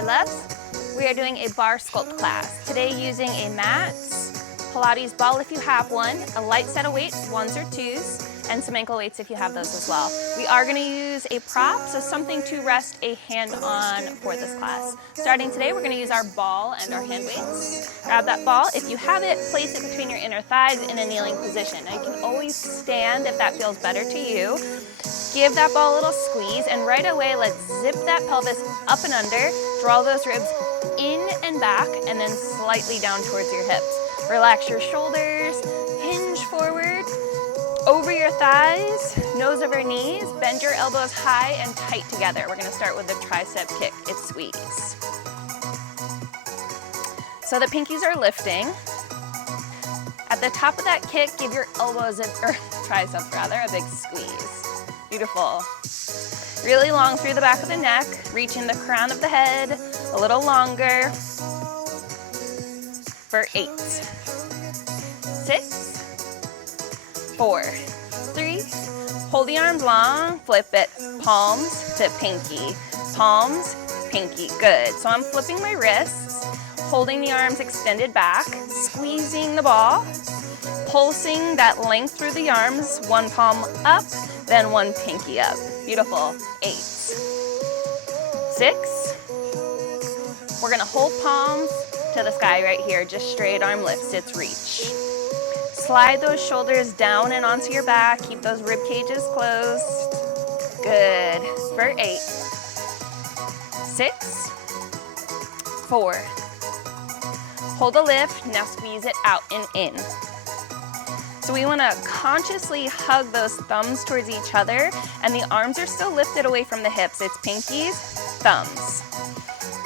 Hey loves, we are doing a bar sculpt class. Today using a mat, Pilates ball if you have one, a light set of weights, 1s or 2s, and some ankle weights if you have those as well. We are going to use a prop, so something to rest a hand on for this class. Starting today, we're going to use our ball and our hand weights. Grab that ball. If you have it, place it between your inner thighs in a kneeling position. Now you can always stand if that feels better to you. Give that ball a little squeeze, and right away, let's zip that pelvis up and under, draw those ribs in and back, and then slightly down towards your hips. Relax your shoulders, hinge forward, over your thighs, nose over knees, bend your elbows high and tight together. We're gonna start with the tricep kick, it's squeeze. So the pinkies are lifting. At the top of that kick, give your elbows, or triceps rather, a big squeeze. Beautiful. Really long through the back of the neck, reaching the crown of the head, a little longer, for 8, 6, 4, 3, hold the arms long, flip it, palms to pinky, palms, pinky, good. So I'm flipping my wrists, holding the arms extended back, squeezing the ball, pulsing that length through the arms, one palm up, then one pinky up. Beautiful. 8, 6. We're gonna hold palms to the sky right here, just straight arm lifts, it's reach. Slide those shoulders down and onto your back, keep those rib cages closed. Good. For 8, 6, 4. Hold a lift, now squeeze it out and in. So we want to consciously hug those thumbs towards each other, and the arms are still lifted away from the hips. It's pinkies, thumbs.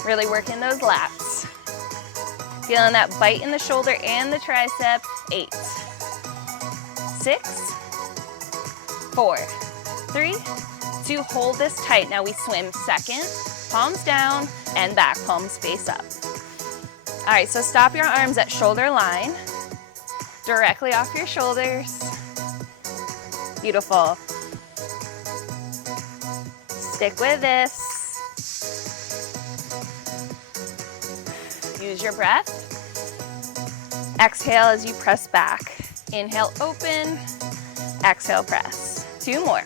Really working those lats. Feeling that bite in the shoulder and the tricep. 8, 6, 4, 3, 2. Hold this tight. Now we swim second, palms down and back, palms face up. All right, so stop your arms at shoulder line. Directly off your shoulders. Beautiful. Stick with this. Use your breath. Exhale as you press back. Inhale, open. Exhale, press. 2 more.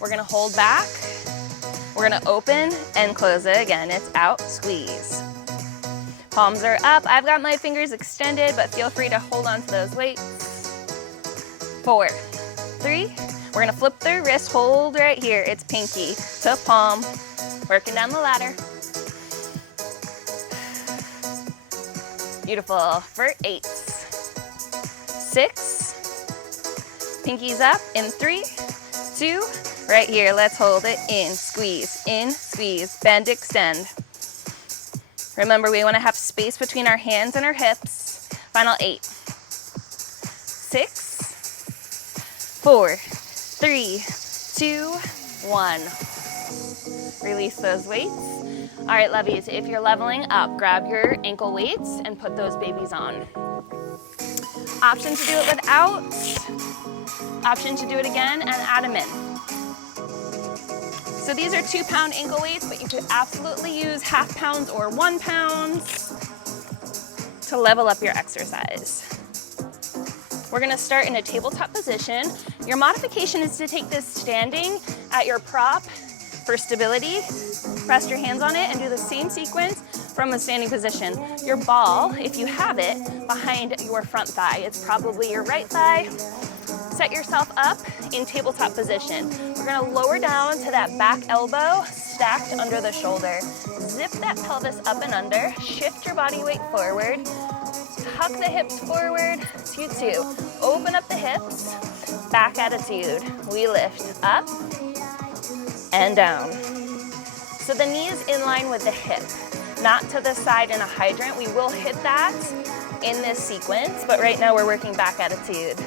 We're gonna hold back. We're gonna open and close it again. It's out, squeeze. Palms are up. I've got my fingers extended, but feel free to hold on to those weights. 4, 3. We're gonna flip the wrist, hold right here. It's pinky to palm, working down the ladder. Beautiful. For 8, 6. Pinkies up in 3, 2. Right here, let's hold it in, squeeze, bend, extend. Remember, we want to have space between our hands and our hips. Final 8, 6, 4, 3, 2, 1. Release those weights. All right, lovies, if you're leveling up, grab your ankle weights and put those babies on. Option to do it without, option to do it again and add them in. So these are 2-pound ankle weights, but you could absolutely use 1/2 pounds or 1 pound to level up your exercise. We're gonna start in a tabletop position. Your modification is to take this standing at your prop for stability. Rest your hands on it and do the same sequence from a standing position. Your ball, if you have it, behind your front thigh. It's probably your right thigh. Set yourself up in tabletop position. We're gonna lower down to that back elbow, stacked under the shoulder. Zip that pelvis up and under, shift your body weight forward, tuck the hips forward, 2-2. Open up the hips, back attitude. We lift up and down. So the knee is in line with the hip, not to the side in a hydrant. We will hit that in this sequence, but right now we're working back attitude.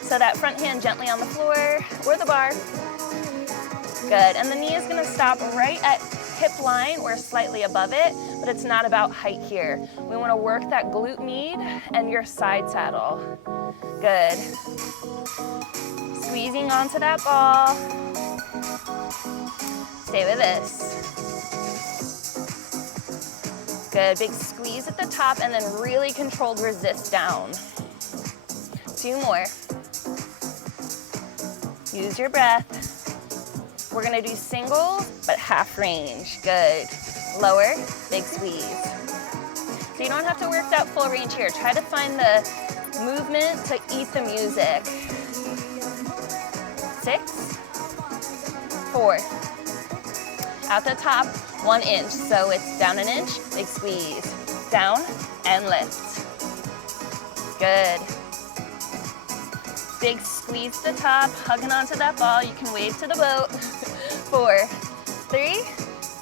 So that front hand gently on the floor or the bar. Good, and the knee is gonna stop right at hip line or slightly above it, but it's not about height here. We wanna work that glute med and your side saddle. Good. Squeezing onto that ball. Stay with this. Good, big squeeze at the top and then really controlled resist down. 2 more. Use your breath. We're gonna do singles, but half range. Good. Lower, big squeeze. So you don't have to work that full range here. Try to find the movement to eat the music. 6, 4. At the top, 1 inch. So it's down 1 inch, big squeeze. Down and lift. Good. Big squeeze to the top, hugging onto that ball. You can wave to the boat. 4, 3,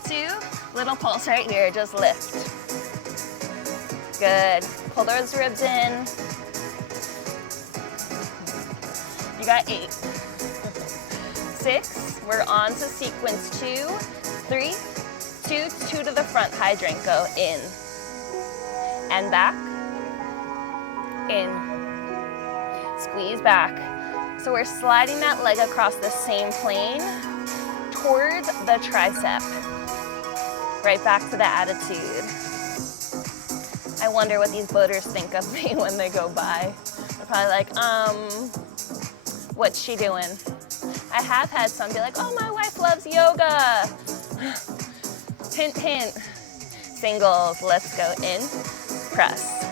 2, little pulse right here, just lift. Good, pull those ribs in. You got 8. 6, we're on to sequence 2, 3, 2, 2 to the front, hydrant, go in. And back, in. Squeeze back. So we're sliding that leg across the same plane towards the tricep. Right back to the attitude. I wonder what these boaters think of me when they go by. They're probably like, what's she doing? I have had some be like, oh, my wife loves yoga. Hint, hint. Singles, let's go in, press.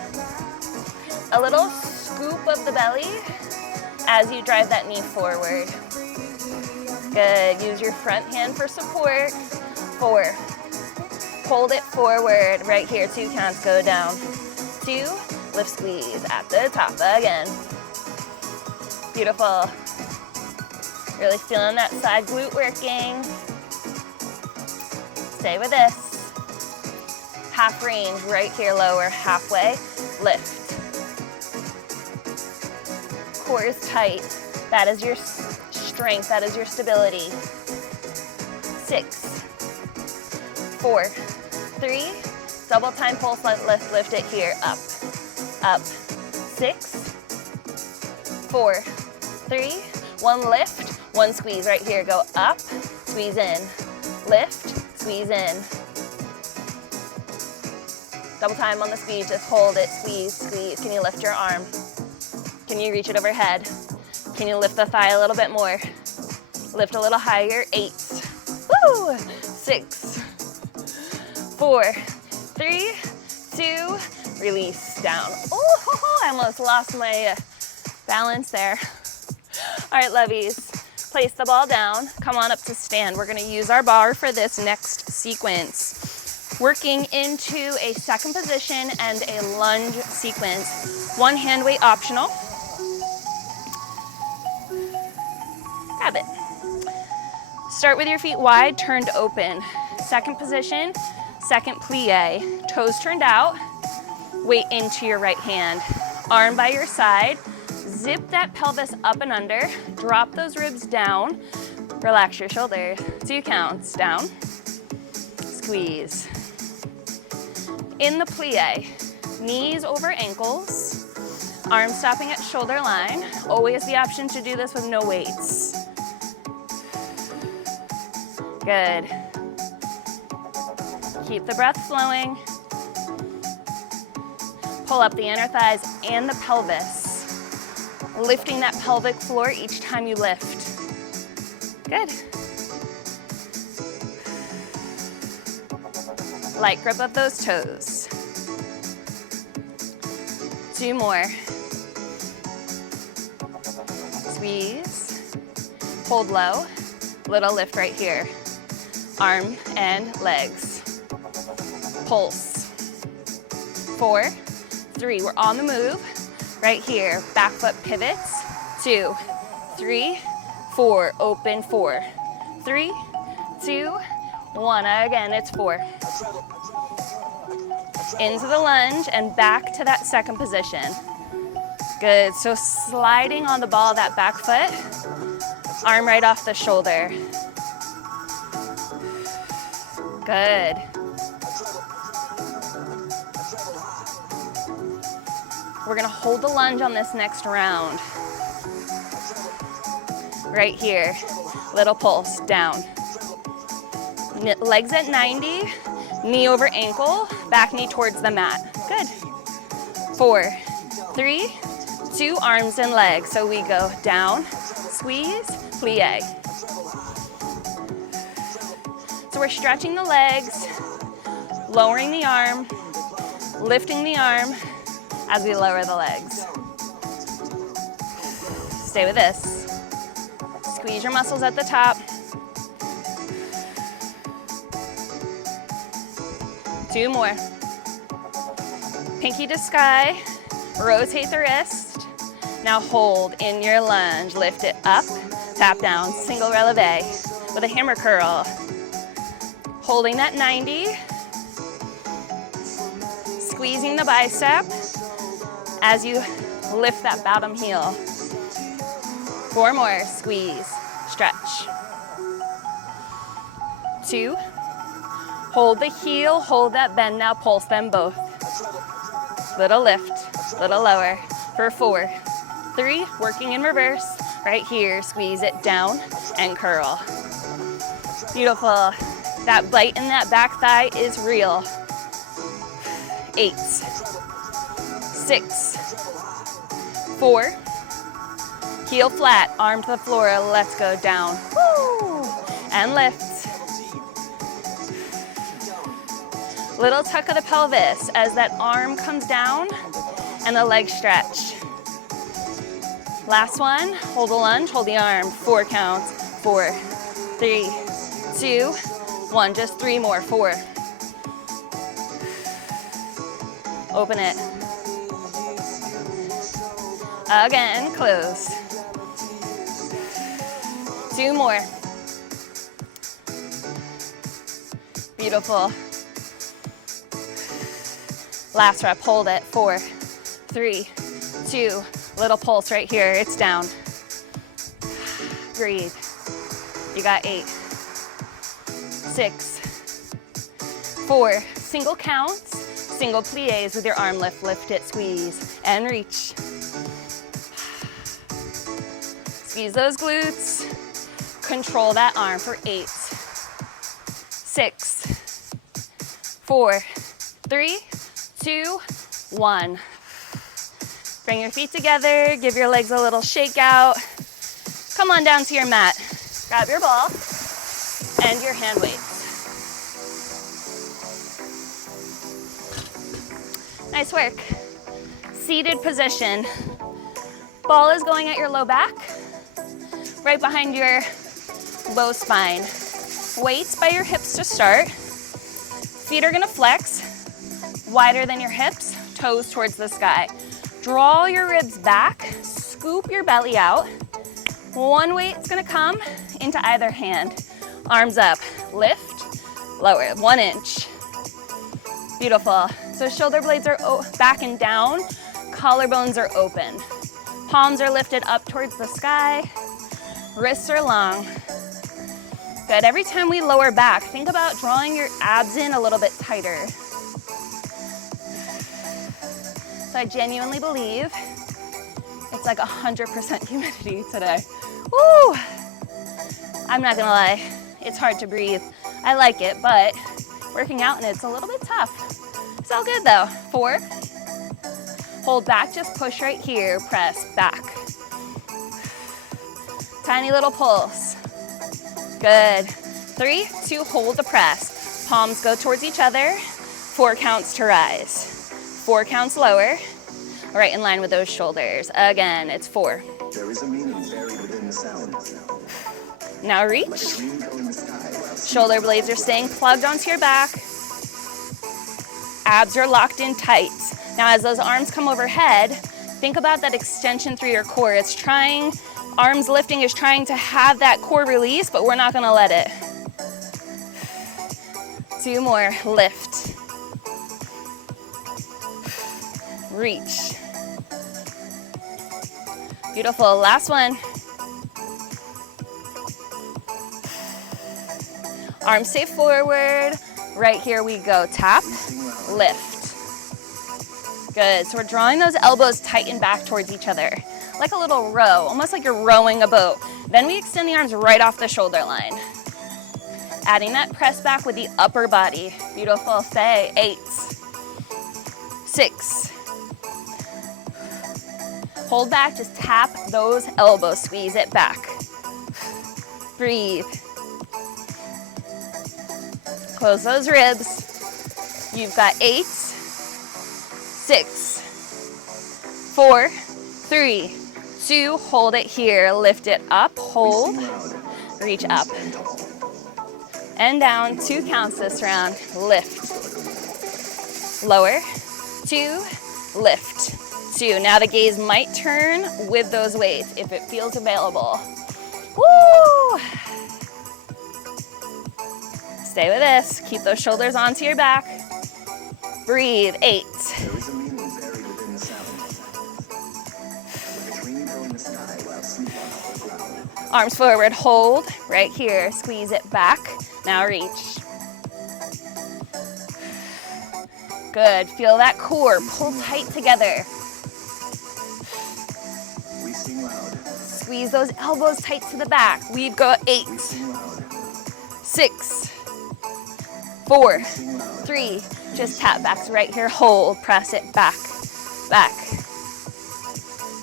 A little scoop of the belly as you drive that knee forward. Good, use your front hand for support. 4, hold it forward, right here, 2 counts, go down. 2, lift, squeeze, at the top again. Beautiful. Really feeling that side glute working. Stay with this. Half range, right here, lower, halfway, lift. Core is tight. That is your strength. That is your stability. 6, 4, 3, double time pulse, lift it here, up, up. 6, 4, 3, 1 lift, 1 squeeze right here, go up, squeeze in, lift, squeeze in. Double time on the squeeze, just hold it, squeeze, squeeze. Can you lift your arm? Can you reach it overhead? Can you lift the thigh a little bit more? Lift a little higher, 8. Woo! 6, 4, 3, 2, release down. Oh, I almost lost my balance there. All right, lovies, place the ball down. Come on up to stand. We're gonna use our bar for this next sequence. Working into a second position and a lunge sequence. 1 hand weight optional. Grab it. Start with your feet wide, turned open. Second position, second plie. Toes turned out, weight into your right hand. Arm by your side. Zip that pelvis up and under. Drop those ribs down. Relax your shoulders. 2 counts, down. Squeeze. In the plie, knees over ankles. Arms stopping at shoulder line. Always the option to do this with no weights. Good. Keep the breath flowing. Pull up the inner thighs and the pelvis. Lifting that pelvic floor each time you lift. Good. Light grip of those toes. 2 more. Squeeze. Hold low. Little lift right here. Arm and legs. Pulse. 4, 3, we're on the move. Right here, back foot pivots. 2, 3, 4, open 4. 3, 2, 1, again, it's 4. Into the lunge and back to that second position. Good, so sliding on the ball of that back foot, arm right off the shoulder. Good. We're gonna hold the lunge on this next round. Right here, little pulse, down. Legs at 90, knee over ankle, back knee towards the mat. Good. 4, 3, 2, arms and legs. So we go down, squeeze, plie. So we're stretching the legs, lowering the arm, lifting the arm as we lower the legs. Stay with this. Squeeze your muscles at the top. 2 more. Pinky to sky, rotate the wrist. Now hold in your lunge, lift it up, tap down, single releve with a hammer curl. Holding that 90, squeezing the bicep as you lift that bottom heel. 4 more, squeeze, stretch. 2, hold the heel, hold that bend, now pulse them both. Little lift, little lower for 4, 3, working in reverse. Right here, squeeze it down and curl. Beautiful. That bite in that back thigh is real. 8, 6, 4, heel flat, arm to the floor, let's go down. Woo! And lift. Little tuck of the pelvis as that arm comes down and the leg stretch. Last one, hold the lunge, hold the arm, 4 counts, 4, 3, 2, 1, just 3 more, 4. Open it. Again, close. 2 more. Beautiful. Last rep, hold it. 4, 3, 2, little pulse right here, it's down. Breathe. You got 8, 6, 4, single counts, single plies with your arm lift, lift it, squeeze, and reach. Squeeze those glutes, control that arm for 8, 6, 4, 3, 2, 1. Bring your feet together, give your legs a little shake out. Come on down to your mat. Grab your ball and your hand weights. Nice work. Seated position. Ball is going at your low back, right behind your low spine. Weights by your hips to start. Feet are gonna flex, wider than your hips, toes towards the sky. Draw your ribs back, scoop your belly out. One weight's gonna come into either hand. Arms up, lift, lower, 1 inch. Beautiful. So shoulder blades are back and down, collarbones are open. Palms are lifted up towards the sky, wrists are long. Good, every time we lower back, think about drawing your abs in a little bit tighter. So I genuinely believe it's like 100% humidity today. Woo! I'm not gonna lie, it's hard to breathe. I like it, but working out and it's a little bit tough. It's all good though. 4, hold back, just push right here, press back. Tiny little pulse. Good. 3, 2, hold the press. Palms go towards each other. 4 counts to rise. 4 counts lower. Right in line with those shoulders. Again, it's 4. There is a meaning buried within the sound. Now reach. Shoulder blades are staying plugged onto your back. Abs are locked in tight. Now as those arms come overhead, think about that extension through your core. It's trying, arms lifting is trying to have that core release, but we're not gonna let it. 2 more, lift. Reach. Beautiful, last one. Arms stay forward. Right here we go, tap, lift. Good, so we're drawing those elbows tight and back towards each other, like a little row, almost like you're rowing a boat. Then we extend the arms right off the shoulder line. Adding that press back with the upper body. Beautiful, stay. 8, 6. Hold back, just tap those elbows, squeeze it back. Breathe. Close those ribs. You've got 8, 6, 4, 3, 2, hold it here, lift it up, hold, reach up, and down, 2 counts this round, lift, lower, 2, lift, 2. Now the gaze might turn with those weights if it feels available. Woo! Stay with this, keep those shoulders onto your back, breathe, 8, There is a meaning buried within the sound. Like a dream in the sky while sleep on hollow ground. arms forward, hold, right here, squeeze it back, now reach. Good, feel that core, pull tight together. We sing loud. Squeeze those elbows tight to the back. We've got 8, We sing loud. 6, 4, We sing loud. 3, just tap backs right here, hold, press it back, back.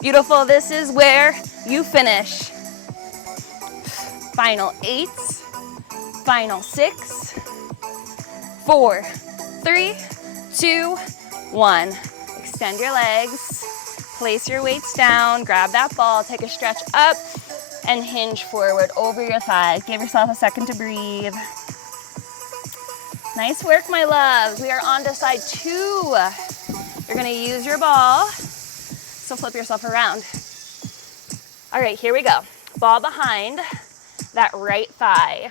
Beautiful, this is where you finish. Final 8, final 6, 4, 3, 2, 1. Extend your legs, place your weights down, grab that ball, take a stretch up, and hinge forward over your thighs. Give yourself a second to breathe. Nice work, my loves. We are on to side 2. You're gonna use your ball, so flip yourself around. All right, here we go. Ball behind that right thigh.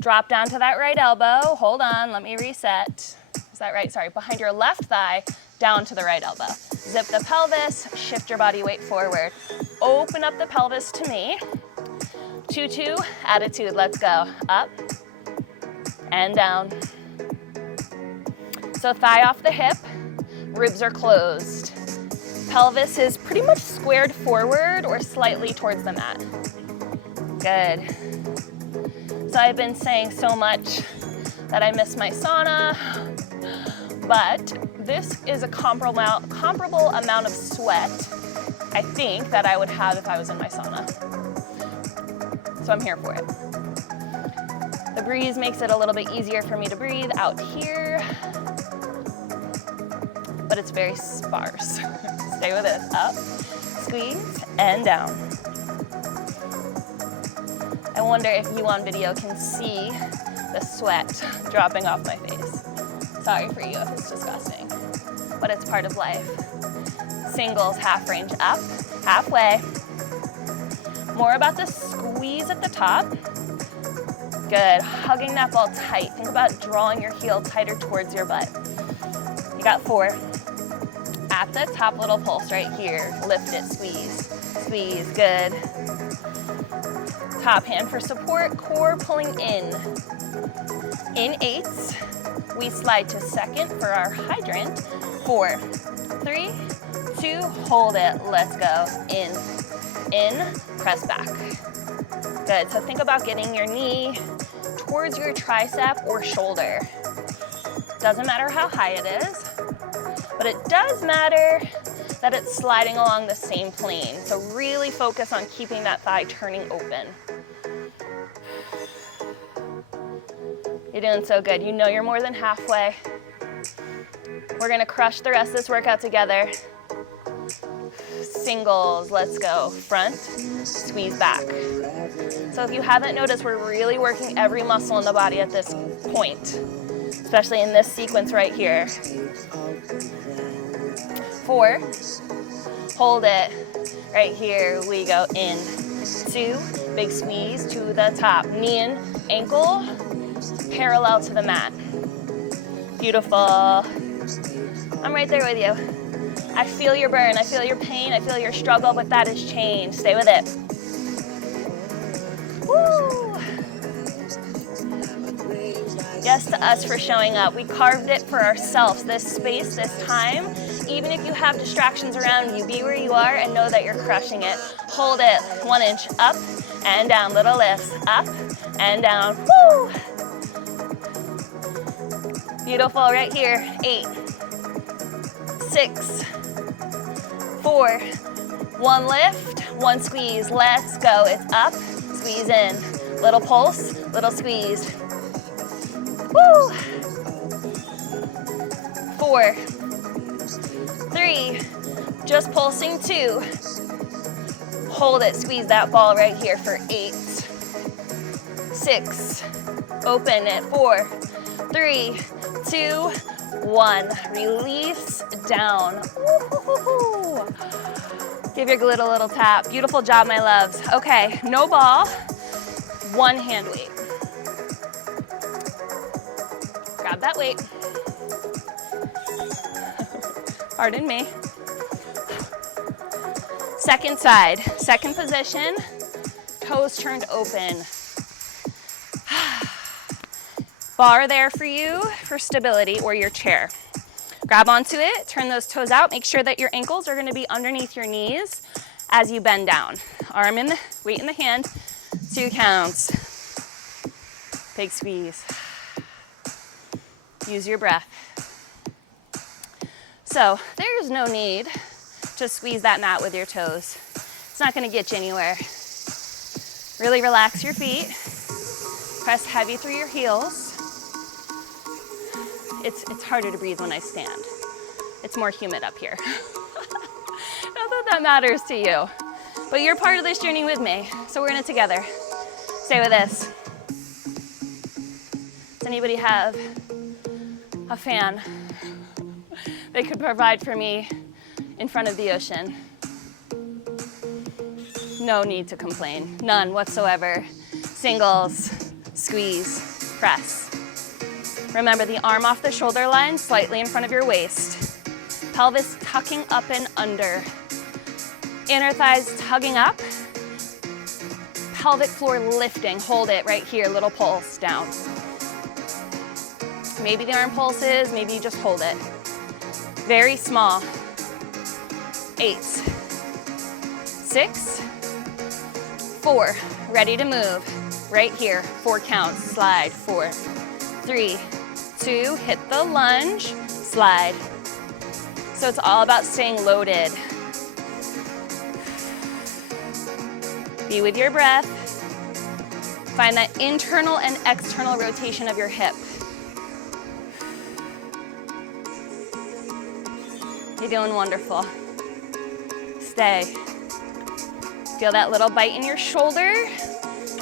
Drop down to that right elbow. Hold on, let me reset. Is that right? Sorry, behind your left thigh, down to the right elbow. Zip the pelvis, shift your body weight forward. Open up the pelvis to me. 2-2, attitude, let's go. Up and down. So thigh off the hip, ribs are closed. Pelvis is pretty much squared forward or slightly towards the mat. Good. So I've been saying so much that I miss my sauna, but this is a comparable amount of sweat, I think, that I would have if I was in my sauna. So I'm here for it. The breeze makes it a little bit easier for me to breathe out here, but it's very sparse. Stay with it. Up, squeeze, and down. I wonder if you on video can see the sweat dropping off my face. Sorry for you if it's disgusting, but it's part of life. Singles, half range up, halfway. More about the squeeze at the top. Good, hugging that ball tight. Think about drawing your heel tighter towards your butt. You got 4. At the top, little pulse right here. Lift it, squeeze, squeeze, good. Top hand for support, core pulling in. In 8s, we slide to second for our hydrant. 4, 3, 2, hold it, let's go. In, press back. Good, so think about getting your knee towards your tricep or shoulder. Doesn't matter how high it is, but it does matter that it's sliding along the same plane. So really focus on keeping that thigh turning open. You're doing so good. You know you're more than halfway. We're gonna crush the rest of this workout together. Singles, let's go. Front, squeeze back. So if you haven't noticed, we're really working every muscle in the body at this point, especially in this sequence right here. 4, hold it, right here we go. In, 2, big squeeze to the top. Knee and ankle parallel to the mat. Beautiful. I'm right there with you. I feel your burn, I feel your pain, I feel your struggle, but that is change. Stay with it. Woo! Yes to us for showing up. We carved it for ourselves, this space, this time. Even if you have distractions around you, be where you are and know that you're crushing it. Hold it, 1 inch up and down, little lifts, up and down. Woo! Beautiful, right here. 8, 6, 4, 1 lift, 1 squeeze. Let's go. It's up, squeeze in. Little pulse, little squeeze. Woo! 4, 3, just pulsing. 2, hold it, squeeze that ball right here for 8, 6, open it. 4, 3, 2, 1. Release down. Woo-hoo-hoo-hoo. Give your glute a little tap. Beautiful job, my loves. Okay, no ball, 1 hand weight. Grab that weight. Pardon me. Second side, second position, toes turned open. Bar there for you for stability, or your chair. Grab onto it, turn those toes out, make sure that your ankles are gonna be underneath your knees as you bend down. Arm in the, weight in the hand, 2 counts. Big squeeze. Use your breath. So there's no need to squeeze that mat with your toes. It's not gonna get you anywhere. Really relax your feet. Press heavy through your heels. It's harder to breathe when I stand. It's more humid up here. Not that that matters to you, but you're part of this journey with me, so we're in it together. Stay with this. Does anybody have a fan they could provide for me in front of the ocean? No need to complain, none whatsoever. Singles, squeeze, press. Remember the arm off the shoulder line, slightly in front of your waist. Pelvis tucking up and under. Inner thighs tugging up. Pelvic floor lifting, hold it right here, little pulse down. Maybe the arm pulses, maybe you just hold it. Very small. 8, 6, 4, ready to move. Right here, 4 counts, slide, 4, 3, 2, hit the lunge, slide. So it's all about staying loaded. Be with your breath. Find that internal and external rotation of your hip. You're doing wonderful. Stay. Feel that little bite in your shoulder.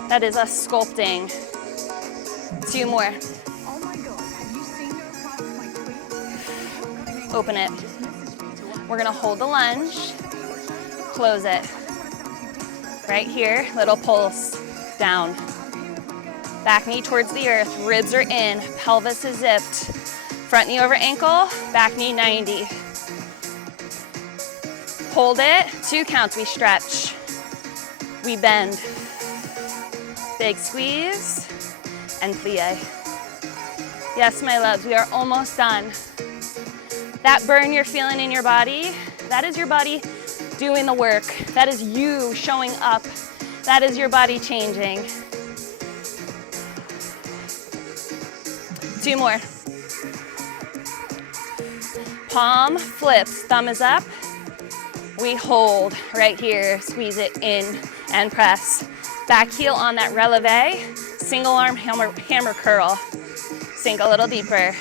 That is us sculpting. 2 more. Oh my God, have you seen her across my tweets? Open it. We're gonna hold the lunge, close it. Right here, little pulse, down. Back knee towards the earth, ribs are in, pelvis is zipped. Front knee over ankle, back knee 90. Hold it, 2 counts, we stretch. We bend. Big squeeze and plie. Yes, my loves, we are almost done. That burn you're feeling in your body, that is your body doing the work. That is you showing up. That is your body changing. 2 more. Palm flips, thumb is up. We hold right here, squeeze it in and press. Back heel on that releve, single arm hammer curl. Sink a little deeper.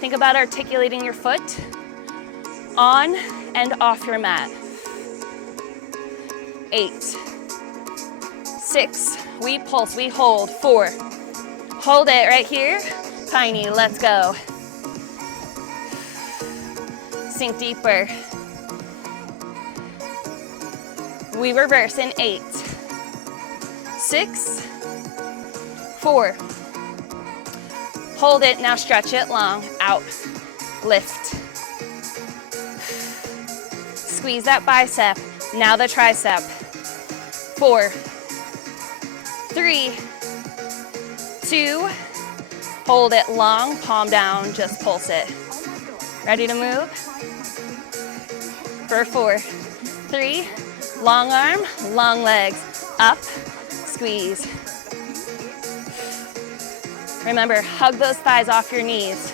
Think about articulating your foot on and off your mat. 8, 6, we pulse, we hold. 4, hold it right here. Tiny, let's go. Sink deeper. We reverse in 8, 6, 4. Hold it, now stretch it long, out, lift. Squeeze that bicep, now the tricep. 4, 3, 2, hold it long, palm down, just pulse it. Ready to move? For 4, 3, long arm, long legs, up, squeeze. Remember, hug those thighs off your knees.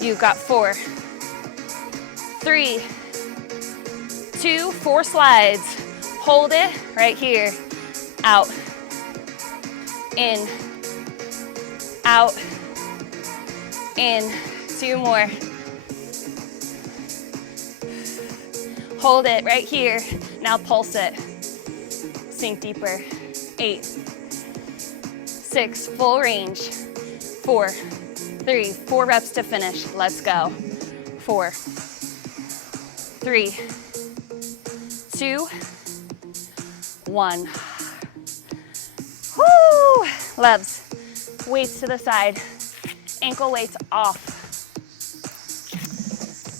You've got 4, 3, 2, 4 slides. Hold it right here. Out, in, out, in. 2 more. Hold it right here. Now pulse it. Sink deeper. 8, 6, full range. 4, 3, 4 reps to finish. Let's go. 4, 3, 2, 1. Woo! Legs, weights to the side, ankle weights off.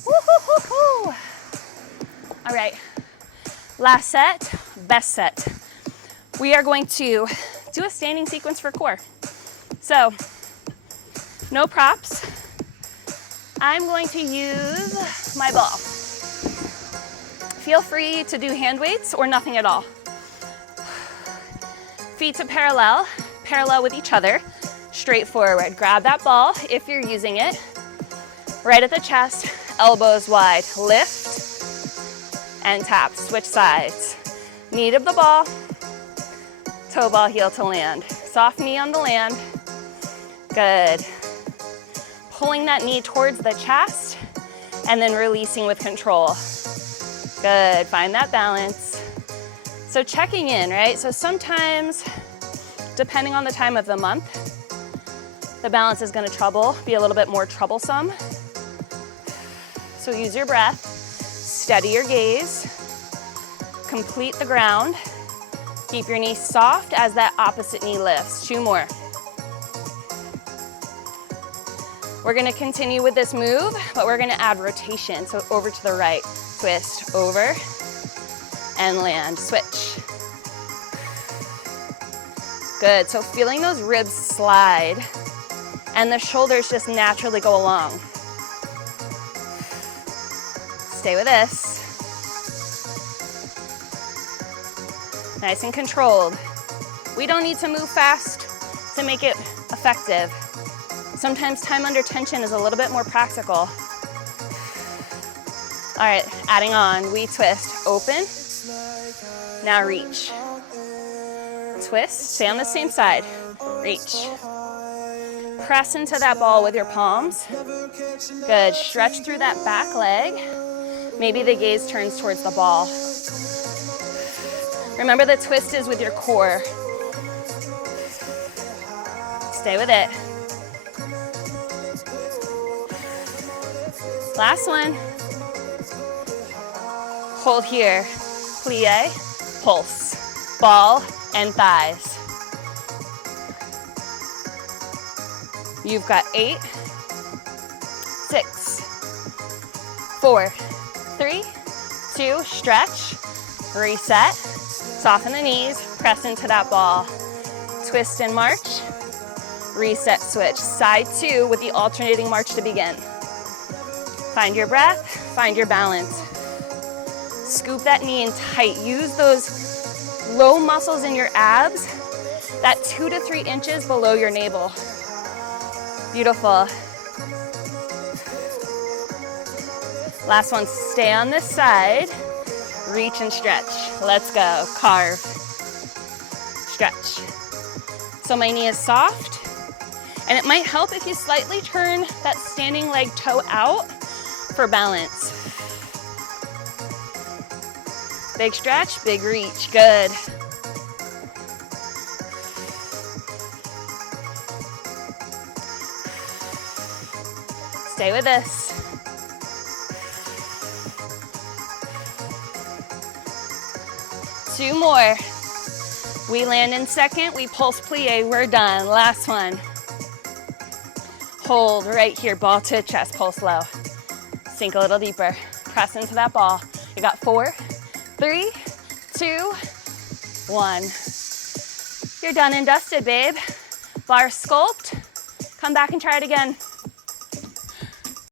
Woo-hoo-hoo-hoo. All right, last set, best set. We are going to do a standing sequence for core. So, no props. I'm going to use my ball. Feel free to do hand weights or nothing at all. Feet to parallel with each other, straight forward. Grab that ball if you're using it, right at the chest, elbows wide. Lift and tap, switch sides. Knee of the ball, toe ball, heel to land. Soft knee on the land, good. Pulling that knee towards the chest and then releasing with control. Good, find that balance. So checking in, right? So sometimes, depending on the time of the month, the balance is gonna be a little bit more troublesome. So use your breath, steady your gaze, complete the ground. Keep your knee soft as that opposite knee lifts. 2 more. We're gonna continue with this move, but we're gonna add rotation. So over to the right, twist, over, and land, switch. Good, so feeling those ribs slide, and the shoulders just naturally go along. Stay with this. Nice and controlled. We don't need to move fast to make it effective. Sometimes time under tension is a little bit more practical. All right, adding on, we twist, open, now reach. Twist, stay on the same side, reach. Press into that ball with your palms. Good, stretch through that back leg. Maybe the gaze turns towards the ball. Remember the twist is with your core. Stay with it. Last one. Hold here. Plie, pulse, ball and thighs. You've got 8, 6, 4, 3, 2, stretch, reset, soften the knees, press into that ball. Twist and march, reset, switch. Side 2 with the alternating march to begin. Find your breath, find your balance. Scoop that knee in tight. Use those low muscles in your abs, that 2 to 3 inches below your navel. Beautiful. Last one, stay on this side. Reach and stretch. Let's go, carve. Stretch. So my knee is soft, and it might help if you slightly turn that standing leg toe out for balance. Big stretch, big reach, good. Stay with this. Two more. We land in second, we pulse plie, we're done. Last one. Hold right here, ball to chest, pulse low. Sink a little deeper, press into that ball. You got 4, 3, 2, 1. You're done and dusted, babe. Barre sculpt. Come back and try it again.